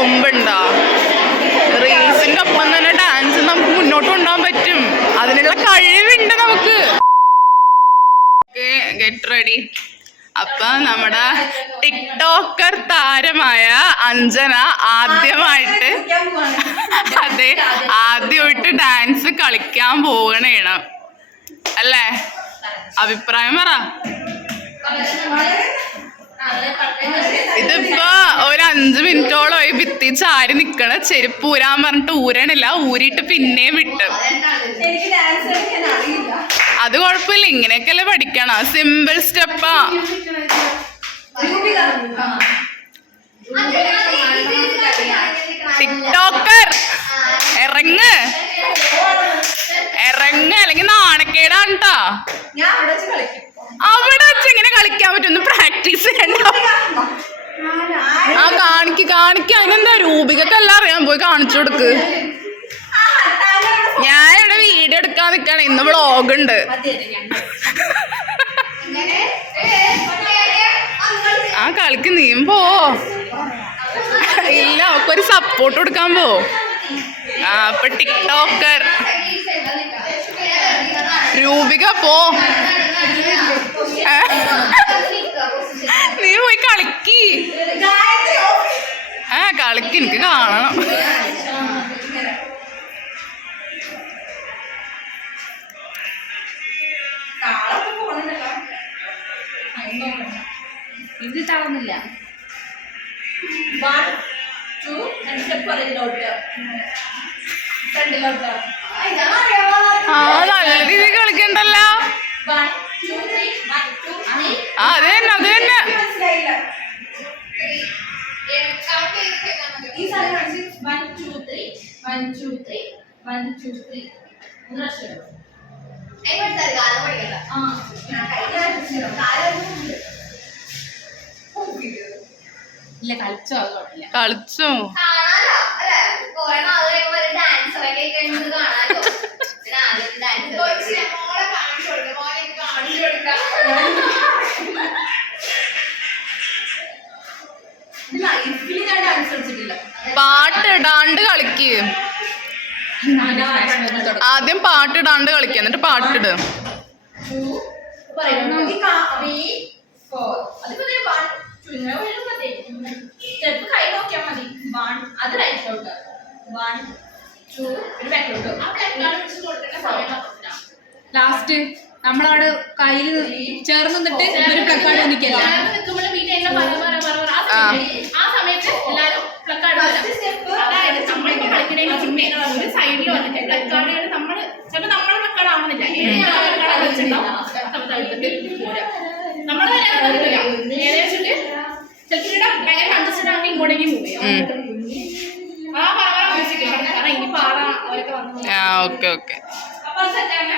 കൊമ്പുണ്ടോ? റീൽസിന്റെ ഒപ്പം തന്നെ ഡാൻസ് നമുക്ക് മുന്നോട്ട് കൊണ്ടുപോകാൻ പറ്റും. അതിനുള്ള കഴിവുണ്ട് നമുക്ക്. Get ready. അപ്പൊ നമ്മുടെ ടിക്ടോക്കർ താരമായ അഞ്ജന ആദ്യമായിട്ട് ഡാൻസ് കളിക്കാൻ പോകണേണ് അല്ലേ? അഭിപ്രായം പറ. ഇതിപ്പോ ഒരു 5 മിനിറ്റോളമായി ഭിത്തി ചാരി നിക്കണ. ചെരുപ്പ് ഊരാൻ പറഞ്ഞിട്ട് ഊരണില്ല, ഊരിയിട്ട് പിന്നെയും വിട്ട്. അത് കുഴപ്പമില്ല, ഇങ്ങനെയൊക്കെയല്ലേ പഠിക്കണം. സിമ്പിൾ സ്റ്റെപ്പാ. ടിക്ടോക്കർ ഇറങ്ങ് അല്ലെങ്കിൽ നാണക്കേടാണ് ട്ടാ. അവിടെ വെച്ച് എങ്ങനെ കളിക്കാൻ പറ്റും? ഒന്ന് പ്രാക്ടീസ് ചെയ്യണ്ട. ആ കാണിക്ക. അതിനെന്താ? രൂപികക്കെല്ലാം അറിയാൻ, പോയി കാണിച്ചു കൊടുക്ക്. ഞാൻ ഇവിടെ വീഡിയോ എടുക്കാൻ നിൽക്കാണ്. ഇന്ന് വ്ളോഗ് ഉണ്ട്. ആ കളിക്ക്. നീയും പോ. ഇല്ല, അവക്കൊരു സപ്പോർട്ട് കൊടുക്കാൻ പോ. അപ്പൊ ടിക്ടോക്കർ രൂപിക പോ. നീ പോയി കളിക്ക്. കളിക്ക്, എനിക്ക് കാണണം. ഇത് താവുന്നില്ല. 1 2 സ്റ്റെപ്പ് പുറകിലോട്ട്, ഫ്രണ്ടിലോട്ട്. നല്ല രീതിയിൽ കളിക്കണ്ടല്ലോ. 1 2 3 1 2 3. അത് തന്നെ. ഈ സാധനം 1 2 3 1 2 3 1 2 3. ഒന്ന് റഷ് ഇല്ല, കളിച്ചോ? അത് കുഴപ്പമില്ല, കളിച്ചോ. പാട്ടിടാണ്ട് കളിക്ക്. ആദ്യം പാട്ടിടാണ്ട് കളിക്കുക, എന്നിട്ട് പാട്ടിട്. സ്റ്റെപ്പ് കൈ നോക്കിയാൽ മതി. 1 അത് റൈറ്റിലോട്ട്, 1 2 ബാക്കിലോട്ട്. ലാസ്റ്റ് നമ്മളവിടെ കയ്യിൽ ചേർന്ന് നിന്നിട്ട് ഒരു പ്ലക്കാർഡ് നിൽക്കല്ലേ. ആ സമയത്ത് എല്ലാവരും പ്ലക്കാർഡ് അതായത് നമ്മളിപ്പോ കളിക്കണേന് മുന്നേ ഒരു സൈഡിൽ വന്നിട്ട് പ്ലക്കാർഡുകൾ നമ്മള് ചിലപ്പോൾ നമ്മളെ പ്ലക്കാർഡ് ആവുന്നില്ല, നമ്മള് ഏകദേശിട്ട് ചിലപ്പോൾ ഭയങ്കര കൺസിസ്റ്റന്റ് ആണെങ്കിൽ ഇങ്ങോട്ടേക്ക് മൂവ് ചെയ്യാം. കാരണം ഇനി പാടാ അവരൊക്കെ വന്നു. ഓക്കെ. അപ്പൊ സെറ്റാണ്.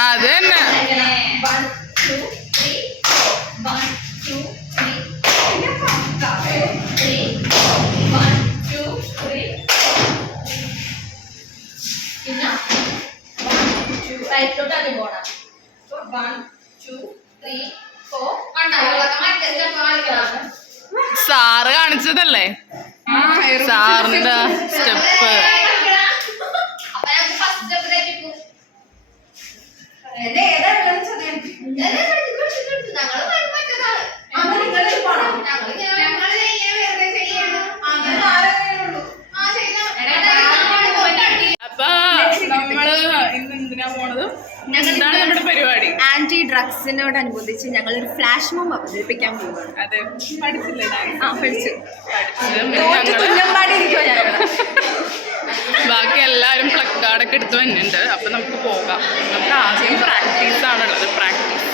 അത് തന്നെ. സാറ് കാണിച്ചതല്ലേ സാറിന്റെ സ്റ്റെപ്പ്. അപ്പൊ നമ്മള് ഇന്ന് എന്തിനാ പോണത്? എന്താണ് നമ്മുടെ പരിപാടി? ആന്റി ഡ്രഗ്സിനോടനുബന്ധിച്ച് ഞങ്ങൾ ഒരു ഫ്ലാഷ് മോം അവതരിപ്പിക്കാൻ പോവുകയാണ്. അതെ, പഠിച്ചില്ലേ? പഠിച്ചു. ബാക്കി എല്ലാവരും പ്ലക്കാർഡൊക്കെ എടുത്ത് വന്നിട്ടുണ്ട്. അപ്പൊ നമുക്ക് പോകാം. നമുക്ക് ആദ്യം പ്രാക്ടീസ് ആണുള്ളത്. പ്രാക്ടീസ്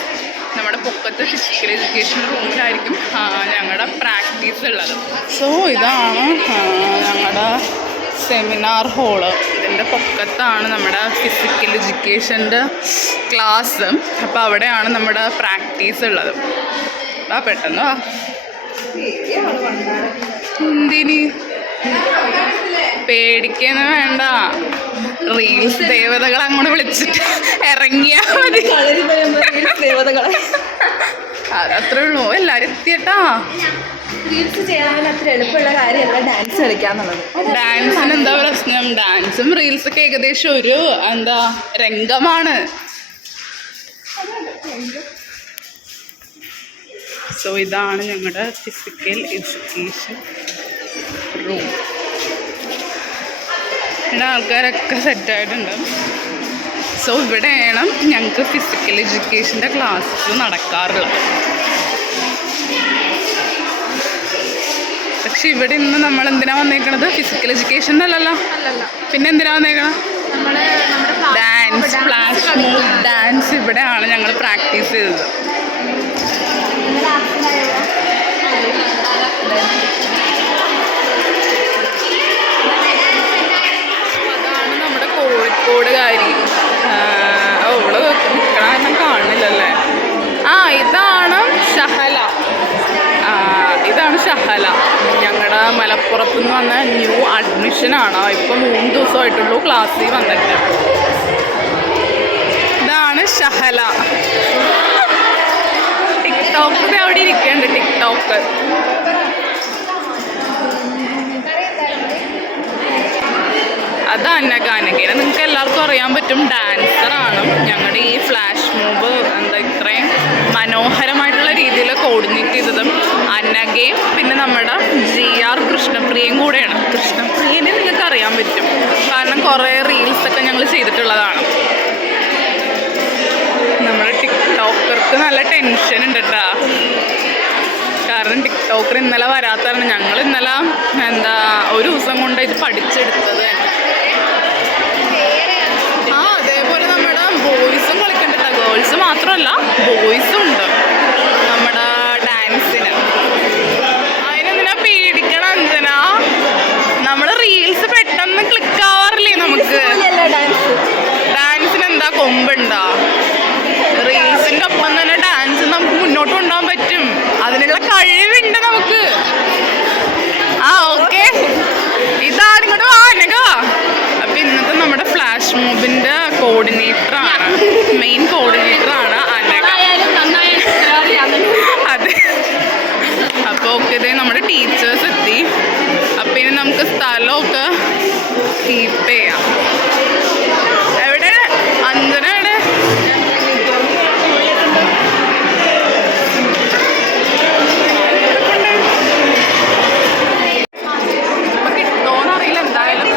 നമ്മുടെ പൊക്കത്ത് ഫിസിക്കൽ എഡ്യൂക്കേഷൻ റൂമിലായിരിക്കും ഞങ്ങളുടെ പ്രാക്ടീസ് ഉള്ളത്. സോ ഇതാണ് ഞങ്ങളുടെ സെമിനാർ ഹോള്. ഇതിൻ്റെ പൊക്കത്താണ് നമ്മുടെ ഫിസിക്കൽ എഡ്യൂക്കേഷൻ്റെ ക്ലാസ്. അപ്പോൾ അവിടെയാണ് നമ്മുടെ പ്രാക്ടീസ് ഉള്ളത്. വാ പെട്ടെന്ന് വാ. എന്തിന് പേടിക്കുന്ന വേണ്ട, റീൽസ് ദേവതകൾ അങ്ങോട്ട് വിളിച്ചിട്ട് ഇറങ്ങിയാ മതി. ദേവതകളെ അതത്രേ ഉള്ളൂ. എല്ലാരും എത്തിയട്ടാ. റീൽസ് ചെയ്യാൻ അത്ര എളുപ്പമുള്ള കാര്യമല്ല ഡാൻസ് കളിക്കാന്നുള്ളത്. ഡാൻസിന് എന്താ പ്രശ്നം? ഡാൻസും റീൽസൊക്കെ ഏകദേശം ഒരു എന്താ രംഗമാണ്. സോ ഇതാണ് ഞങ്ങളുടെ ഫിസിക്കൽ എഡ്യൂക്കേഷൻ റൂം. ഇവിടെ ആൾക്കാരൊക്കെ സെറ്റായിട്ടുണ്ട്. സോ ഇവിടെയാണ് ഞങ്ങൾക്ക് ഫിസിക്കൽ എഡ്യൂക്കേഷൻ്റെ ക്ലാസ് നടക്കാറുള്ളത്. പക്ഷെ ഇവിടെ ഇന്ന് നമ്മൾ എന്തിനാ വന്നേക്കണത്? ഫിസിക്കൽ എഡ്യൂക്കേഷൻ അല്ലല്ലോ. പിന്നെ എന്തിനാ വന്നേക്കണം? ഡാൻസ്, ഫ്ലാഷ് മൂവ് ഡാൻസ് ഇവിടെയാണ് ഞങ്ങൾ പ്രാക്ടീസ് ചെയ്തത്. അതാണ് നമ്മുടെ കോഴിക്കോടുകാരി. ഇവിടെ നിൽക്കണമെന്നും കാണില്ലല്ലേ. ഇതാണ് ഷഹല. ഇതാണ് ഷഹല. ഞങ്ങളുടെ മലപ്പുറത്ത് നിന്ന് വന്ന ന്യൂ അഡ്മിഷനാണ്. ഇപ്പോൾ 3 ദിവസമായിട്ടുള്ളൂ ക്ലാസ്സിൽ വന്നിട്ട്. ഇതാണ് ഷഹല. ടിക്ടോക്ക് അവിടെ ഇരിക്കുന്നുണ്ട്. ടിക്ടോക്ക് അത് അന്നഗാനകേന. നിങ്ങൾക്ക് എല്ലാവർക്കും അറിയാൻ പറ്റും, ഡാൻസറാണ്. ഞങ്ങളുടെ ഈ ഫ്ലാഷ് മൂവ് എന്താ ഇത്രയും മനോഹരമായിട്ടുള്ള രീതിയിൽ കോർഡിനേറ്റ് ചെയ്തതും അന്നഗയും പിന്നെ നമ്മുടെ GR കൃഷ്ണപ്രിയയും കൂടെയാണ്. കൃഷ്ണപ്രിയനെ നിങ്ങൾക്ക് അറിയാൻ പറ്റും, കാരണം കുറേ റീൽസൊക്കെ ഞങ്ങൾ ചെയ്തിട്ടുള്ളതാണ്. നമ്മുടെ ടിക്ടോക്കർക്ക് നല്ല ടെൻഷൻ ഉണ്ട് കേട്ടോ. കാരണം ടിക്ടോക്കർ ഇന്നലെ വരാത്തതാണ്. ഞങ്ങൾ ഇന്നലെ എന്താ ഒരു ദിവസം കൊണ്ട് ഇത് പഠിച്ചെടുത്തത്. അതേപോലെ നമ്മുടെ ബോയ്സും കളിക്കണ്ട കേട്ടോ. ഗേൾസ് മാത്രമല്ല ബോയ്സും ഉണ്ട് നമ്മുടെ ഡാൻസിന്. അതിനെന്തിനാ പേടിക്കണം അഞ്ജന? നമ്മുടെ റീൽസ് പെട്ടെന്ന് ക്ലിക്ക് ആവാറില്ലേ നമുക്ക്? ഡാൻസിന് എന്താ കൊമ്പുണ്ടോ? റീൽസിൻ്റെ ഒപ്പം തന്നെ ഡാൻസ് നമുക്ക് മുന്നോട്ട് കൊണ്ടുപോകാൻ പറ്റും. അതിനുള്ള കഴിവുണ്ട് നമുക്ക്. ഓക്കെ, ഇതാണ് ഇങ്ങോട്ട് വാനക. അപ്പം ഇന്നത്തെ നമ്മുടെ ഫ്ലാഷ് മൂവിൻ്റെ കോർഡിനേറ്ററാണ്, മെയിൻ കോർഡിനേറ്ററാണ് അനക. അതെ. അപ്പോൾ ഓക്കെ, ഇതേ നമ്മുടെ ടീച്ചേഴ്സ് എത്തി. അപ്പം ഇനി നമുക്ക് സ്ഥലമൊക്കെ കീപ്പ് ചെയ്യാം. എവിടെ അഞ്ജന? എവിടെ? കിട്ടോന്നറിയില്ല. എന്തായാലും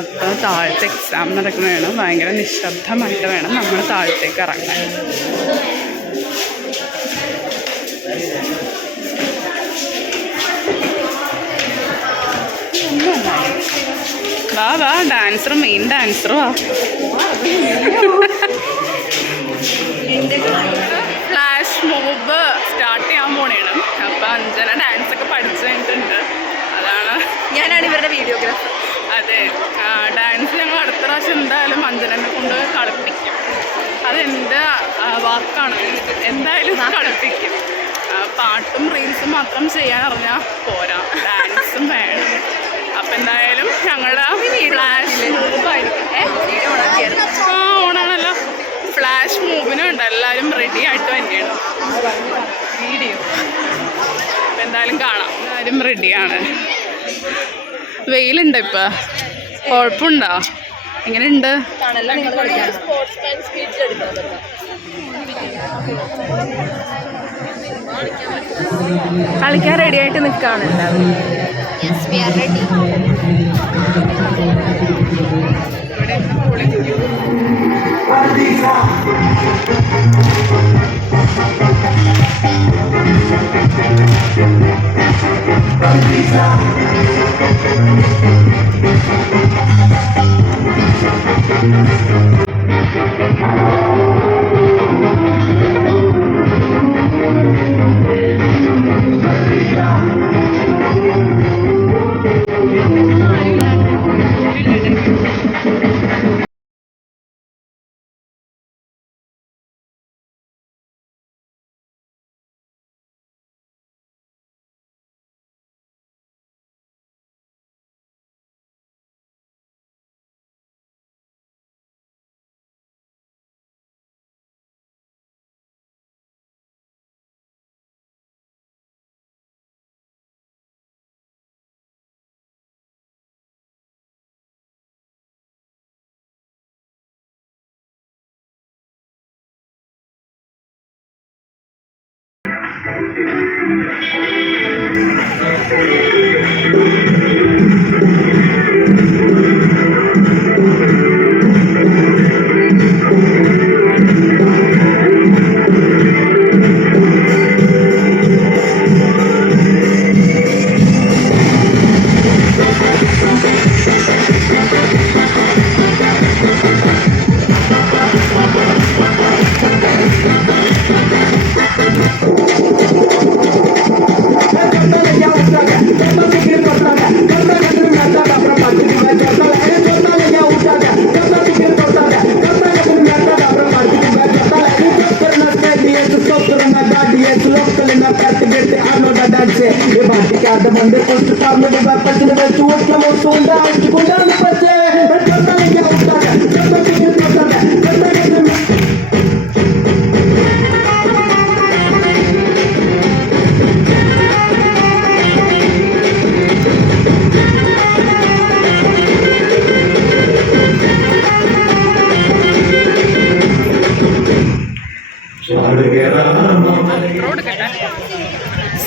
അപ്പോൾ താഴത്തെ എക്സാം നടക്കുന്നതാണ്. ഭയങ്കര നിശബ്ദമായിട്ട് വേണം നമ്മൾ താഴത്തേക്ക് ഇറങ്ങാൻ. വാ വാ, ഡാൻസർ, മെയിൻ ഡാൻസർ വാ. ഫ്ലാഷ് മോബ് സ്റ്റാർട്ട് ചെയ്യാൻ പോണേണ്. അപ്പം അഞ്ജന ഡാൻസൊക്കെ പഠിച്ചു കഴിഞ്ഞിട്ടുണ്ട്. അതാണ്, ഞാനാണ് ഇവരുടെ വീഡിയോഗ്രാഫർ. അതെ, ഡാൻസ് ഞങ്ങൾ അടുത്ത പ്രാവശ്യം എന്തായാലും അഞ്ജനനെ കൊണ്ട് കളിപ്പിക്കും. അതെൻ്റെ വാക്കാണ്, എന്തായാലും കളിപ്പിക്കും. പാട്ടും റീൽസും മാത്രം ചെയ്യാൻ അറിഞ്ഞാൽ പോരാ, ഡാൻസും വേണം. അപ്പം എന്തായാലും ഞങ്ങളുടെ ഫ്ലാഷ് മൂവായിരിക്കും. ഓണാണല്ലോ, ഫ്ലാഷ് മൂവിനും എല്ലാവരും റെഡി ആയിട്ട് തന്നെയാണ് വീഡിയോ. അപ്പം എന്തായാലും കാണാം, എല്ലാവരും റെഡിയാണ്. വെയിലുണ്ടോ ഇപ്പം? കുഴപ്പമുണ്ടോ? എങ്ങനെയുണ്ട്? കളിക്കാൻ റെഡി ആയിട്ട് നിൽക്കുകയാണ് എല്ലാവരും.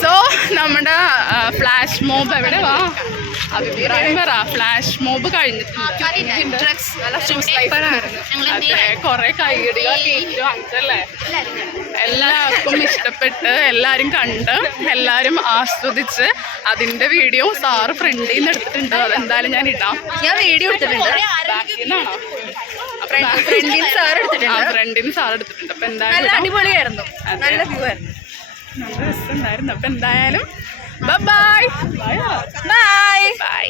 സോ നമ്മുടെ ഫ്ലാഷ് മോബ് എവിടെ വാ അഭിപ്രായം പറ. ഫ്ലാഷ് മോബ് കഴിഞ്ഞിട്ടുണ്ട്. അതെ, കുറെ കൈയടികളൊക്കെ വാങ്ങിച്ചല്ലേ. എല്ലാവർക്കും ഇഷ്ടപ്പെട്ട്, എല്ലാവരും കണ്ട്, എല്ലാവരും ആസ്വദിച്ച് അതിന്റെ വീഡിയോ സാറ് ഫ്രണ്ടിൽ നിന്ന് എടുത്തിട്ടുണ്ട്. അതെന്തായാലും ഞാൻ ഇടാം. ഞാൻ വീഡിയോ എടുത്തിട്ടുണ്ട്. ബാക്കിന്നാണോ? ഫ്രണ്ടിൽ സാർ എടുത്തിട്ടുണ്ട്. ഫ്രണ്ടിൽ സാർ എടുത്തിട്ടുണ്ട്. അപ്പൊ നല്ല എന്തായാലും അടിപൊളിയായിരുന്നു, നല്ല വ്യൂ ആയിരുന്നു, നല്ല രസമുണ്ടായിരുന്നു. അപ്പൊ എന്തായാലും ബൈ ബൈ. ബൈ.